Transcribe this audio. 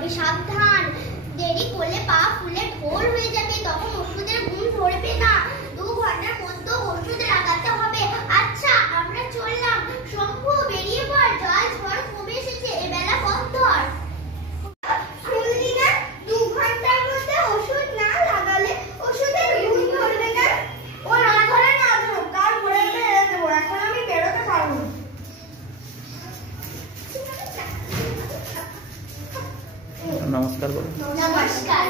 তবে সাবধান, দেরি করলে পা ফুলে ঢোল হয়ে যাবে, তখন ওষুধের গুণ ধরবে না। 2 ঘন্টার মধ্যে ওষুধ লাগাতে হবে। আচ্ছা, আমরা চললাম। শম্ভু, বেরিয়ে পড়, জল ঝড় কমে এসেছে, এবেলা পথ ধর। শুনলি না, 2 ঘন্টার মধ্যে ওষুধ না লাগালে ওষুধের গুণ ধরবে না। ও না ধরে না ধরুক, কাল ভোরে এনে দেবো, এখন আমি বেরোতে পারবো না। নমস্কার বলো। নমস্কার।